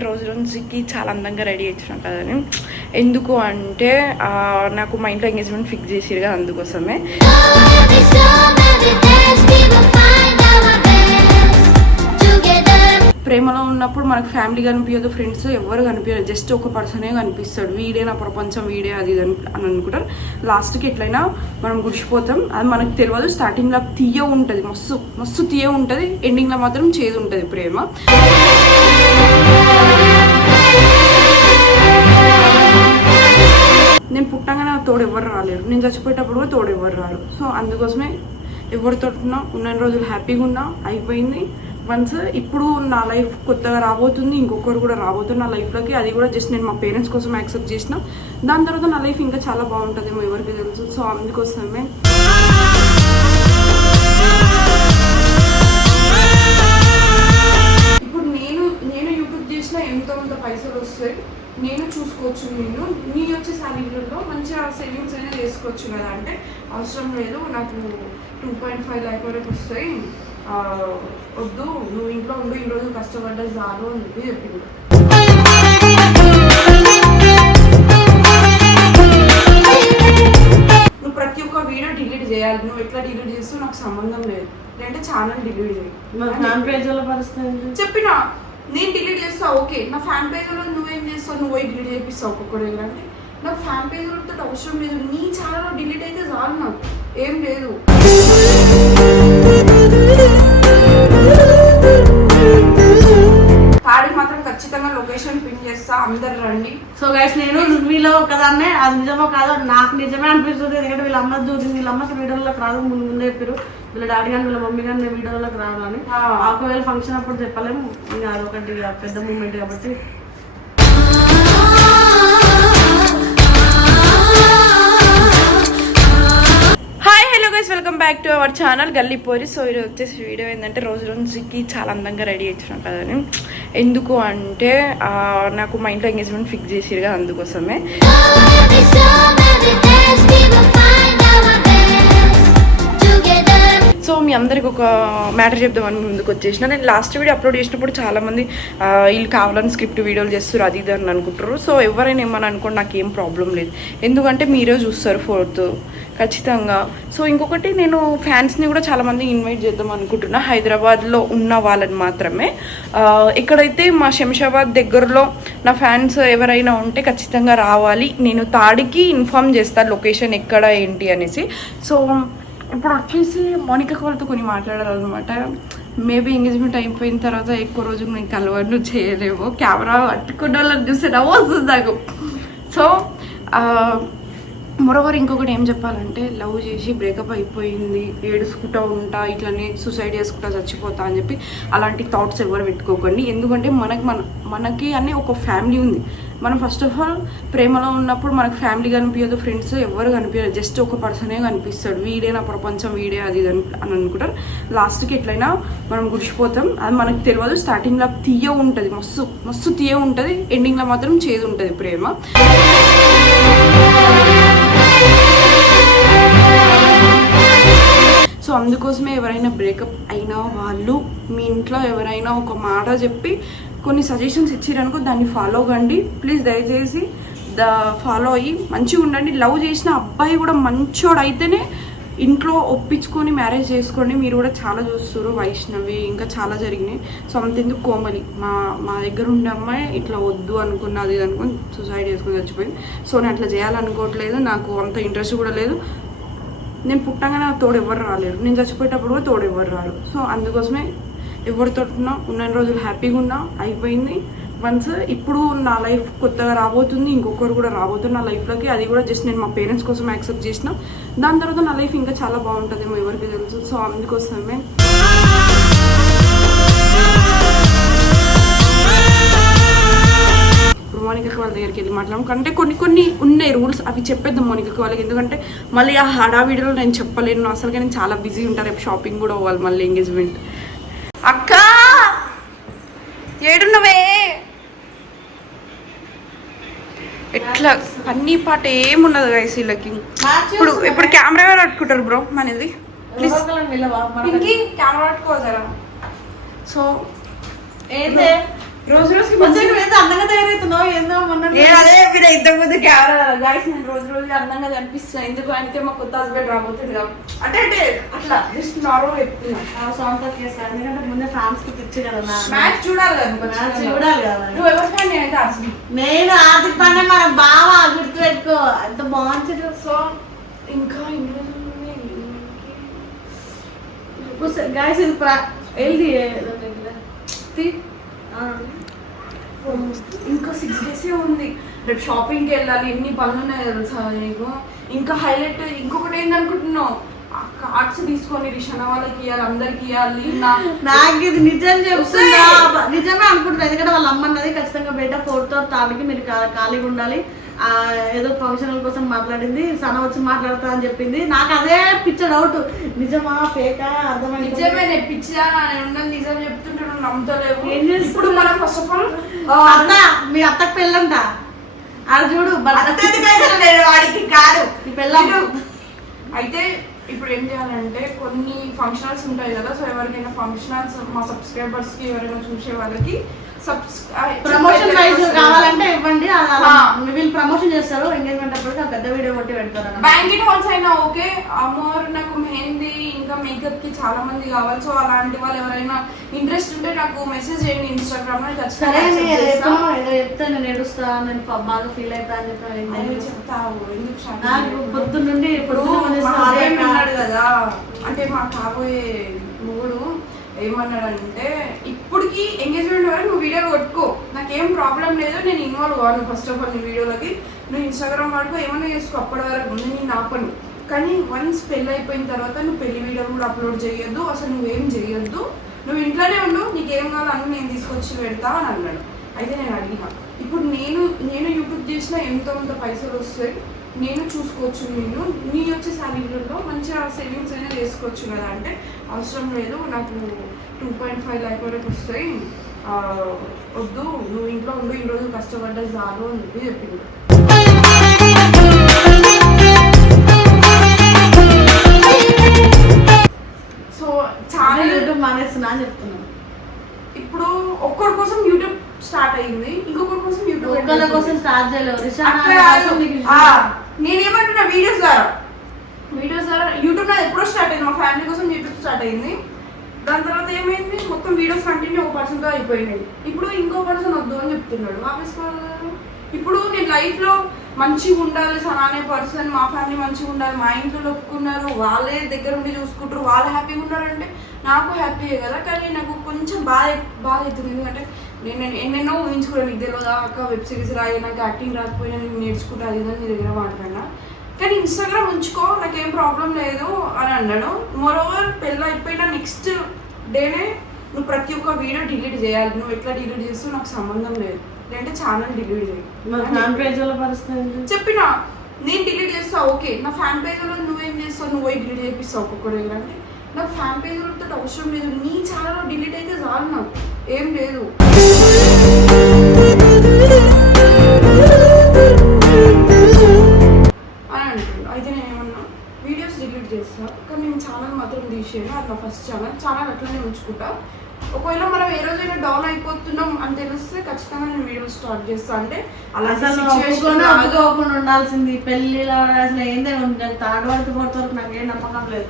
రోజు రోజుకి చాలా అందంగా రెడీ చేసినాం కదని. ఎందుకు అంటే నాకు మా ఇంట్లో ఎంగేజ్మెంట్ ఫిక్స్ చేసిరు కదా, అందుకోసమే. ప్రేమలో ఉన్నప్పుడు మనకు ఫ్యామిలీ కనిపించదు, ఫ్రెండ్స్ ఎవరు కనిపించదు, జస్ట్ ఒక పర్సనే కనిపిస్తాడు. వీడే నా ప్రపంచం, వీడే అది అని అనుకుంటారు. లాస్ట్కి ఎట్లయినా మనం గుడిచిపోతాం. అది మనకు తెలియదు. స్టార్టింగ్లో తీయ ఉంటుంది, మస్తు మస్తు తీయ ఉంటుంది, ఎండింగ్లో మాత్రం చేదు ఉంటుంది ప్రేమ. నేను పుట్టంగా నా తోడు ఎవరు రాలేరు, నేను చచ్చిపోయేటప్పుడు కూడా తోడు ఎవరు రారు. సో అందుకోసమే ఎవరితోటినా ఉన్న రోజులు హ్యాపీగా ఉన్నా, అయిపోయింది. వన్స్ ఇప్పుడు నా లైఫ్ కొత్తగా రాబోతుంది, ఇంకొకరు కూడా రాబోతుంది నా లైఫ్లోకి. అది కూడా జస్ట్ నేను మా పేరెంట్స్ కోసం యాక్సెప్ట్ చేసిన. దాని తర్వాత నా లైఫ్ ఇంకా చాలా బాగుంటుందేమో ఎవరికి తెలుసు. సో అందుకోసమే ఇప్పుడు నేను యూట్యూబ్ చేసిన ఎంతో కొంత పైసలు వస్తాయి, నేను చూసుకోవచ్చు. నీ వచ్చే శాలరీలో మంచిగా సేవింగ్స్ అయినా చేసుకోవచ్చు కదా అంటే అవసరం లేదు, నాకు 2.5 lakh వరకు వస్తాయి, వద్దు నువ్వు ఇంట్లో ఉండు, ఈ రోజు కష్టపడ్డా చాలు అని చెప్పి చెప్పింది. నువ్వు ప్రతి ఒక్క వీడియో డిలీట్ చేయాలి, నువ్వు ఎట్లా డిలీట్ చేస్తావు నాకు సంబంధం లేదు, లేదంటే ఛానల్ డిలీట్ చేయాలి. చెప్పినా నేను డిలీట్ చేస్తా, ఓకే. నా ఫ్యాన్ పేజ్లో నువ్వేం చేస్తావు, నువ్వు పోయి డిలీట్ చేపిస్తావు ఒక్కొక్కటి. అంటే నాకు ఫ్యాన్ పేజ్లతో అవసరం లేదు, నీ ఛానల్లో డిలీట్ అయితే చాలు, నాకు ఏం లేదు. తాడికి మాత్రం ఖచ్చితంగా లొకేషన్ పిన్ చేస్తా, అందరు రండి. సో గైస్, నేను మీలో ఒకదాన్నే, అది నిజమో కాదో నాకు నిజమే అనిపిస్తుంది. ఎందుకంటే వీళ్ళ అమ్మ చూసింది, వీళ్ళ అమ్మ వీడియోలోకి రాదు, ముందే చెప్పారు వీళ్ళ డాడీ కానీ వీళ్ళ మమ్మీ కానీ నేను వీడియోలోకి రావాలని. ఒకవేళ ఫంక్షన్ అప్పుడు చెప్పలేము, ఇంకా అదొకటి పెద్ద మూమెంట్ కాబట్టి. Welcome back to our channel Gallipori. So ఈరోజు వచ్చేసి వీడియో ఏంటంటే రోజు రోజుకి చాలా అందంగా రెడీ చేసినాం కదని. ఎందుకు అంటే నాకు మా ఇంట్లో ఎంగేజ్మెంట్ ఫిక్స్ చేసిరు కదా, అందుకోసమే. సో మీ అందరికి ఒక మ్యాటర్ చెప్దామని ముందుకు వచ్చేసిన. నేను లాస్ట్ వీడియో అప్లోడ్ చేసినప్పుడు చాలామంది వీళ్ళు కావాలని స్క్రిప్ట్ వీడియోలు చేస్తారు అది ఇది అని అనుకుంటారు. సో ఎవరైనా ఏమని అనుకోండి, నాకు ఏం ప్రాబ్లం లేదు, ఎందుకంటే మీరే చూస్తారు 4th ఖచ్చితంగా. సో ఇంకొకటి, నేను ఫ్యాన్స్ని కూడా చాలామంది ఇన్వైట్ చేద్దాం అనుకుంటున్నా, హైదరాబాద్లో ఉన్న వాళ్ళని మాత్రమే. ఎక్కడైతే మా శంషాబాద్ దగ్గరలో నా ఫ్యాన్స్ ఎవరైనా ఉంటే ఖచ్చితంగా రావాలి. నేను తాడికి ఇన్ఫార్మ్ చేస్తాను లొకేషన్ ఎక్కడ ఏంటి అనేసి. సో ఇప్పుడు వచ్చేసి మోనికా వాళ్ళతో కొన్ని మాట్లాడాలన్నమాట. మేబీ ఎంగేజ్మెంట్ అయిపోయిన తర్వాత ఎక్కువ రోజులు నేను కలవను చేయలేము, కెమెరా పట్టుకున్న వాళ్ళని చూస్తే నవ్వు వస్తుంది నాకు. సో మరోవర్ ఇంకొకటి ఏం చెప్పాలంటే, లవ్ చేసి బ్రేకప్ అయిపోయింది, ఏడుచుకుంటూ ఉంటా, ఇట్లనే సూసైడ్ చేసుకుంటా చచ్చిపోతా అని చెప్పి అలాంటి థాట్స్ ఎవరు పెట్టుకోకండి. ఎందుకంటే మనకి అనే ఒక ఫ్యామిలీ ఉంది. మనం ఫస్ట్ ఆఫ్ ఆల్ ప్రేమలో ఉన్నప్పుడు మనకు ఫ్యామిలీ కనిపించదు, ఫ్రెండ్స్ ఎవరు కనిపించదు, జస్ట్ ఒక పర్సనే కనిపిస్తాడు. వీడే నా ప్రపంచం, వీడే అది అని అనుకుంటారు. లాస్ట్కి ఎట్లయినా మనం గుడిచిపోతాం. అది మనకు తెలియదు. స్టార్టింగ్లో తీయ ఉంటుంది, మస్తు మస్తు తీయ ఉంటుంది, ఎండింగ్లో మాత్రం చేదు ఉంటుంది ప్రేమ. సో అందుకోసమే ఎవరైనా బ్రేకప్ అయినా వాళ్ళు మీ ఇంట్లో ఎవరైనా ఒక మాట చెప్పి కొన్ని సజెషన్స్ ఇచ్చిరనుకో, దాన్ని ఫాలో కండి ప్లీజ్. దయచేసి ఫాలో అయ్యి మంచిగా ఉండండి. లవ్ చేసిన అబ్బాయి కూడా మంచోడు అయితేనే ఇంట్లో ఒప్పించుకొని మ్యారేజ్ చేసుకోండి. మీరు కూడా చాలా చూస్తారు, వైష్ణవి ఇంకా చాలా జరిగినాయి. సో అంతెందుకు కోమలి, మా దగ్గర ఉండే అమ్మాయి ఇట్లా వద్దు అనుకున్నది అనుకుని సూసైడ్ చేసుకుని చచ్చిపోయింది. సో నేను అట్లా చేయాలనుకోవట్లేదు, నాకు అంత ఇంట్రెస్ట్ కూడా లేదు. నేను పుట్టంగా నా తోడు ఎవరు రాలేరు, నేను చచ్చిపోయేటప్పుడు కూడా తోడు ఎవరు రారు. సో అందుకోసమే ఎవరితోటినా ఉన్న రోజులు హ్యాపీగా ఉన్నా, అయిపోయింది. వన్స్ ఇప్పుడు నా లైఫ్ కొత్తగా రాబోతుంది, ఇంకొకరు కూడా రాబోతుంది నా లైఫ్లోకి. అది కూడా జస్ట్ నేను మా పేరెంట్స్ కోసం యాక్సెప్ట్ చేసిన. దాని తర్వాత నా లైఫ్ ఇంకా చాలా బాగుంటుందేమో ఎవరికి తెలుసు. సో అందుకోసమే మోనికా వాళ్ళ దగ్గరికి వెళ్ళి మాట్లాడడం కంటే కొన్ని ఉన్నాయి రూల్స్, అవి చెప్పేద్దాం మోనికా వాళ్ళకి. ఎందుకంటే మళ్ళీ ఆ హడావిడిలో నేను చెప్పలేను, అసలుగా నేను చాలా బిజీ ఉంటాను. రేపు షాపింగ్ కూడా పోవాలి, మళ్ళీ ఎంగేజ్మెంట్. అక్క ఏడున్నవే, ఎట్లా అన్ని పాట ఏమున్నది గైస్ వీళ్ళకి. ఇప్పుడు కెమెరా పట్టుకుంటారు బ్రో మనది, ప్లీజ్ కెమెరా పట్టుకోవచ్చారా. సో రోజు రోజుకి ఏదో అందంగా తయారవుతున్నావు ఏందో మొన్న అదే మీరు ఇంతకుముందు కెమెరా గాయస్ నేను రోజు రోజు అందంగా కనిపిస్తున్నా ఎందుకు అంటే మా కొత్త హస్బెండ్ రాబోతుంది కదా అంటే అట్లా జస్ట్ నార్మల్ చెప్తున్నా సౌండ్ చేస్తాను ఎందుకంటే ముందే ఫ్యాన్స్ కి తెచ్చు కదా మ్యాచ్ చూడాలి కదా మ్యాచ్ చూడాలి కదా నువ్వు ఎవరు ఫ్యాన్ నేనైతే ఆర్సీబీ నేను హార్దిక్ పాండ్యా మన బావా గుర్తు పెట్టుకో ఎంత బాగుంటుంది సో ఇంకా गाइस ఇది హెల్దీ ఇంకా 6 days ఉంది రేపు షాపింగ్కి వెళ్ళాలి ఎన్ని పనులు ఉన్నాయి తెలుసా నీకు ఇంకా హైలైట్ ఇంకొకటి ఏందనుకుంటున్నావు కార్డ్స్ తీసుకొని రిషన వాళ్ళకి ఇవ్వాలి అందరికి ఇవ్వాలి నాకు ఇది నిజం చెప్తున్నా నిజమే అనుకుంటున్నా ఎందుకంటే వాళ్ళ అమ్మ అన్నది ఖచ్చితంగా బయట 4th or 3rd మీరు ఖాళీగా ఉండాలి ఏదో ఫంక్షన్ కోసం మాట్లాడింది సన వచ్చి మాట్లాడతా అని చెప్పింది నాకు అదే పిచ్చ డౌట్ నిజమా ఫేకా అర్థమైంది నిజమే నేను పిచ్చిదా నిజం చెప్తుంటాను నమ్ముతలేవు ఇప్పుడు మనం ఫస్ట్ ఆఫ్ ఆల్ అత్త మీ అత్తకు పెళ్ళంట అది చూడు వాడికి కాదు పెళ్ళం అయితే ఇప్పుడు ఏం చేయాలంటే కొన్ని ఫంక్షనల్స్ ఉంటాయి కదా సో ఎవరికైనా ఫంక్షనల్స్ మా సబ్స్క్రైబర్స్ కి ఎవరైనా చూసే వాళ్ళకి ప్రమోషన్ వైజ్ కావాలంటే ఇవ్వండి వీళ్ళు ప్రమోషన్ చేస్తారు ఎంగేజ్మెంట్ అప్పుడు పెద్ద వీడియో కొట్టి పెడతారు బ్యాంకెట్ హాల్స్ అయినా ఓకే అమోర్ నాకు మెహందీ ఇంకా మేకప్ కి చాలా మంది కావాలి సో అలాంటి వాళ్ళు ఎవరైనా ఇంట్రెస్ట్ ఉంటే నాకు మెసేజ్ చేయండి ఇన్స్టాగ్రామ్ లో సరే చెప్తే నేను ఏడుస్తా నేను బాగా ఫీల్ అవుతా అని చెప్తావు నాకు పొద్దున్న నుండి అన్నాడు కదా అంటే మా కాబోయే మూడు ఏమన్నాడంటే ఇప్పటికి ఎంగేజ్మెంట్ వరకు నువ్వు వీడియోలు కొట్టుకో నాకేం ప్రాబ్లం లేదు నేను ఇన్వాల్వ్ కాను ఫస్ట్ ఆఫ్ ఆల్ నీ వీడియోలకి నువ్వు ఇన్స్టాగ్రామ్ వాడుకో ఏమైనా చేసుకో అప్పటి వరకు నేను ఆపను కానీ వన్స్ పెళ్ళి అయిపోయిన తర్వాత నువ్వు పెళ్లి వీడియోలు కూడా అప్లోడ్ చేయొద్దు అసలు నువ్వేం చేయొద్దు నువ్వు ఇంట్లోనే ఉండు నీకేం కావాలో అన్నీ నేను తీసుకొచ్చి పెడతా అని అన్నాడు అయితే నేను అడిగిన ఇప్పుడు నేను యూట్యూబ్ చేసిన ఎంతో పైసలు వస్తాయి నేను చూసుకోవచ్చు నీ వచ్చే శాలరీలో మంచిగా సేవింగ్స్ అయినా చేసుకోవచ్చు కదా అంటే అవసరం లేదు నాకు 2.5 lakh వరకు వస్తాయి వద్దు నువ్వు ఇంట్లో ఉండు ఈ రోజు కష్టపడ్డా చాలు అని చెప్పి చెప్పింది సో చాలా యూట్యూబ్ మానేస్తున్నా అని చెప్తున్నాను ఇప్పుడు ఒక్కడి కోసం యూట్యూబ్ స్టార్ట్ అయింది ఇంకొకరి కోసం యూట్యూబ్ కోసం స్టార్ట్ చేయలేదు నేనేమంటున్నా వీడియోస్ ద్వారా యూట్యూబ్ నాది ఎప్పుడో స్టార్ట్ అయింది మా ఫ్యామిలీ కోసం యూట్యూబ్ స్టార్ట్ అయింది దాని తర్వాత ఏమైంది మొత్తం వీడియోస్ కంటిన్యూ ఒక పర్సన్తో అయిపోయినాయి ఇప్పుడు ఇంకో పర్సన్ వద్దు అని చెప్తున్నాడు ఆపేసుకోవాలి ఇప్పుడు నేను లైఫ్లో మంచిగా ఉండాలి సనా అనే పర్సన్ మా ఫ్యామిలీ మంచిగా ఉండాలి మా ఇంట్లో ఒప్పుకున్నారు వాళ్ళే దగ్గర ఉండి చూసుకుంటారు వాళ్ళు హ్యాపీగా ఉన్నారంటే నాకు హ్యాపీయే కదా కానీ నాకు కొంచెం బాధ అవుతుంది ఎందుకంటే నేను ఎన్నెన్నో ఊహించుకున్నాను నీకు తెలియదా అక్క వెబ్ సిరీస్ రాయి నాకు యాక్టింగ్ రాకపోయినా నేను నేర్చుకుంటా అది నీ దగ్గర మాట్లాడినా కానీ ఇన్స్టాగ్రామ్ ఉంచుకో నాకేం ప్రాబ్లం లేదు అని అన్నాడు మోరోవర్ పెళ్ళి అయిపోయిన నెక్స్ట్ డేనే నువ్వు ప్రతి ఒక్క వీడియో డిలీట్ చేయాలి నువ్వు ఎట్లా డిలీట్ చేస్తావు నాకు సంబంధం లేదు లేదంటే ఛానల్ డిలీట్ చేయాలి చెప్పిన నేను డిలీట్ చేస్తా ఓకే నా ఫ్యాన్ పేజ్లో నువ్వేం చేస్తావు నువ్వు డిలీట్ చేపిస్తావు ఒక్కొక్కటి అంటే నాకు ఫ్యాన్ పేజ్లతో అవసరం లేదు నీ ఛానల్లో డిలీట్ అయితే చాలు నాకు ఏం లేదు అని అంటాడు అయితే నేనేమన్నా వీడియోస్ డిలీట్ చేస్తా కానీ నేను ఛానల్ మాత్రం తీసేయను అది నా ఫస్ట్ ఛానల్ అట్లనే ఉంచుకుంటా ఒకవేళ మనం ఏ రోజైనా డౌన్ అయిపోతున్నాం అని తెలిస్తే ఖచ్చితంగా నేను వీడియో స్టార్ట్ చేస్తా అంటే అలా ఉండాల్సింది పెళ్లిలో అసలు ఏందే ఉంటుంది 3rd వరకు 4th వరకు నాకు ఏం నమ్మకం లేదు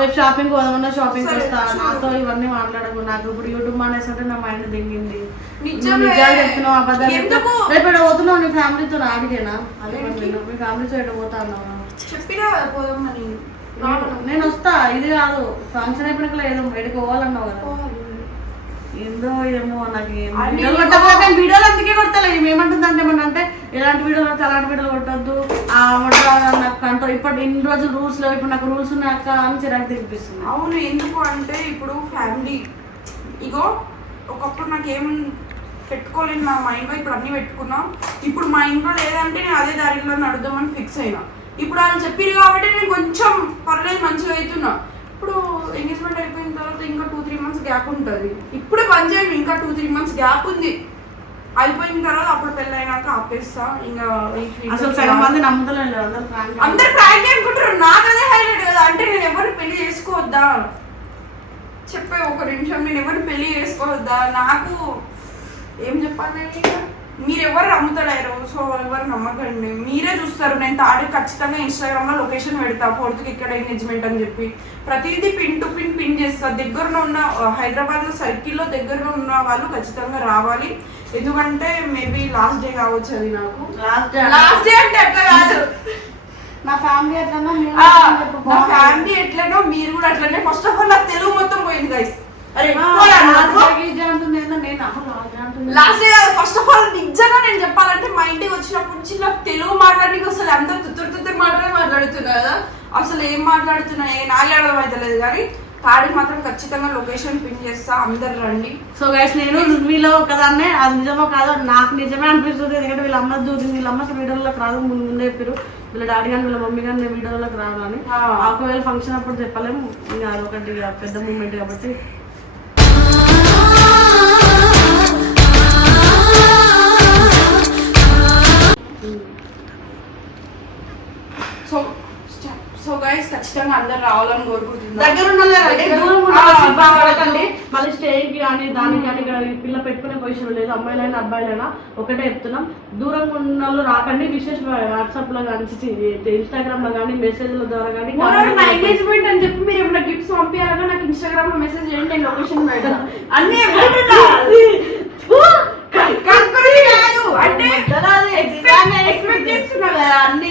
రేపు షాపింగ్ పోదామన్నా షాపింగ్ వస్తా నాతో ఇవన్నీ మాట్లాడకు నాకు ఇప్పుడు యూట్యూబ్ మానేసంటే నా మైండ్ దిగింది నిజాలు చెప్తున్నావు అబద్ధాలు రేపు ఎక్కడ పోతున్నావు నీ ఫ్యామిలీతో అడిగేనా అదే మీ ఫ్యామిలీతో ఎక్కడ పోతా అన్నావు చెప్పినా పోదామని నేను వస్తా ఇది కాదు ఫంక్షన్ అయిపోయినా ఏదో బయటకు పోవాలన్నావు కదా ఏందో ఏమో నాకు వీడియోలు అందుకే కొడతా ఏమంటుంది అంటే ఎలాంటి వీడియోలు కొడితే అలాంటి వీడియోలు కొట్టద్దు నాకు కంట్రోల్ ఇప్పుడు ఇన్ని రోజులు రూల్స్ లేవు ఇప్పుడు నాకు రూల్స్ ఉన్నాక అని చిరాకు తెప్పిస్తుంది అవును ఎందుకు అంటే ఇప్పుడు ఫ్యామిలీ ఇగో ఒకప్పుడు నాకేం పెట్టుకోలేను నా మైండ్లో ఇప్పుడు అన్నీ పెట్టుకున్నా ఇప్పుడు మా ఇంట్లో లేదంటే నేను అదే దారిలో నడుద్దామని ఫిక్స్ అయినా ఇప్పుడు వాళ్ళు చెప్పారు కాబట్టి నేను కొంచెం పర్లేదు మంచిగా అవుతున్నా ఇప్పుడు ఎంగేజ్మెంట్ అయిపోయిన తర్వాత ఇంకా 2-3 months గ్యాప్ ఉంటుంది ఇప్పుడే పని చేయండి ఇంకా 2-3 months గ్యాప్ ఉంది అయిపోయిన తర్వాత అప్పుడు పెళ్ళి అయినాక ఆపేస్తా ఇంకా అందరు ప్రాంక్ అనుకుంటారు నాకు అదే హైలైట్ కదా అంటే నేను ఎవరిని పెళ్లి చేసుకోవద్దా చెప్పే ఒక నిమిషం, నేను ఎవరు పెళ్లి చేసుకోవద్దా? నాకు ఏం చెప్పాలండి, మీరు ఎవరు నమ్ముతలేరు, సో ఎవరు నమ్మకండి, మీరే చూస్తారు. నేను తాడి ఖచ్చితంగా ఇన్స్టాగ్రామ్లో లొకేషన్ పెడతా, 4th ఇక్కడ ఎంగేజ్మెంట్ అని చెప్పి ప్రతిదీ పిన్ టు పిన్ చేస్తా. దగ్గరలో ఉన్న హైదరాబాద్లో సర్కిల్లో దగ్గరలో ఉన్న వాళ్ళు ఖచ్చితంగా రావాలి. ఎందుకంటే మేబీ లాస్ట్ డే కావచ్చు అది. నాకు లాస్ట్ డే అంటే అట్లా కాదు, నా ఫ్యామిలీ ఎట్లనో నా ఫ్యామిలీ ఎట్లనో మీరు కూడా అట్లనే. ఫస్ట్ ఆఫ్ ఆల్ నాకు తెలుగు మొత్తం పోయింది guys. Last day first of all నిజంగా నేను చెప్పాలంటే మా ఇంటికి వచ్చినప్పటి నుంచి నాకు తెలుగు మాట్లాడడానికి అసలు అందరూ తుత్తరు మాట్లాడుతున్నా కదా, అసలు ఏం మాట్లాడుతున్నా నాకే అర్థం అవుతలేదు. కానీ తాడికి మాత్రం ఖచ్చితంగా లొకేషన్ పిన్ చేస్తా, అందరు రండి. సో గైస్ నేను మీలో ఒకదాన్నే, అది నిజమో కాదో నాకు నిజమే అనిపిస్తుంది. ఎందుకంటే వీళ్ళ అమ్మ చూసింది, వీళ్ళ అమ్మ వీడియోలోకి రాదు, ముందే చెప్పారు వీళ్ళ డాడీ కానీ వీళ్ళ మమ్మీ కానీ నేను వీడియోలోకి రాదు అని. ఒకవేళ ఫంక్షన్ అప్పుడు చెప్పలేము, ఇంకా అదొకటి పెద్ద మూమెంట్ కాబట్టి. సో గైస్ ఖచ్చితంగా అందరు రావాలని కోరుకుంటున్నాను. దగ్గర మళ్ళీ స్టేకి కానీ దానికి కానీ పిల్ల పెట్టుకునే పొజిషన్ లేదు, అమ్మాయిలైనా అబ్బాయిలైనా ఒకటే చెప్తున్నాం. దూరంగా ఉన్న వాళ్ళు రాకండి. విశేష వాట్సాప్ లో కానీ ఇన్స్టాగ్రామ్ లో కానీ మెసేజ్ల ద్వారా కానీ ఎంగేజ్మెంట్ అని చెప్పి మీరు ఏమైనా గిఫ్ట్స్ పంపించాలన్నా నాకు ఇన్స్టాగ్రామ్ లో మెసేజ్ చేయండి, నేను లొకేషన్ పెడతాను. అన్ని అంటే ఎక్స్పెక్ట్ చేస్తున్నా కదా, అన్ని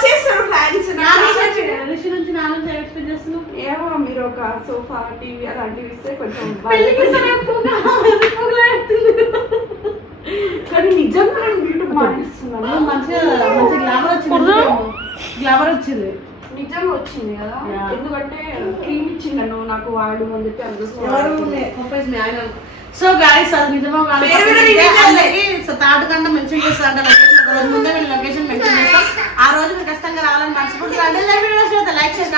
చేస్తారు ప్లాన్స్. ఏమో మీరు ఒక సోఫా టీవీ అలాంటివి ఇస్తే కొంచెం కానీ నిజంగా నేను యూట్యూబ్ మాట్లాడుతున్నాను. మంచిగా గ్లామర్ వచ్చింది నిజంగా వచ్చింది కదా, ఎందుకంటే క్రీమ్ ఇచ్చిండను నాకు వాడు అని చెప్పి అందుకు. సో గాయస్ అది నిజమో థర్డ్ కంటే మెన్షన్ చేస్తారంట లొకేషన్. ఒక రోజు ముందే నేను లొకేషన్ మెన్షన్ చేస్తాం, ఆ రోజు మీరు ఖచ్చితంగా రావాలని మనస్ఫూర్తిగా లైక్ చేసి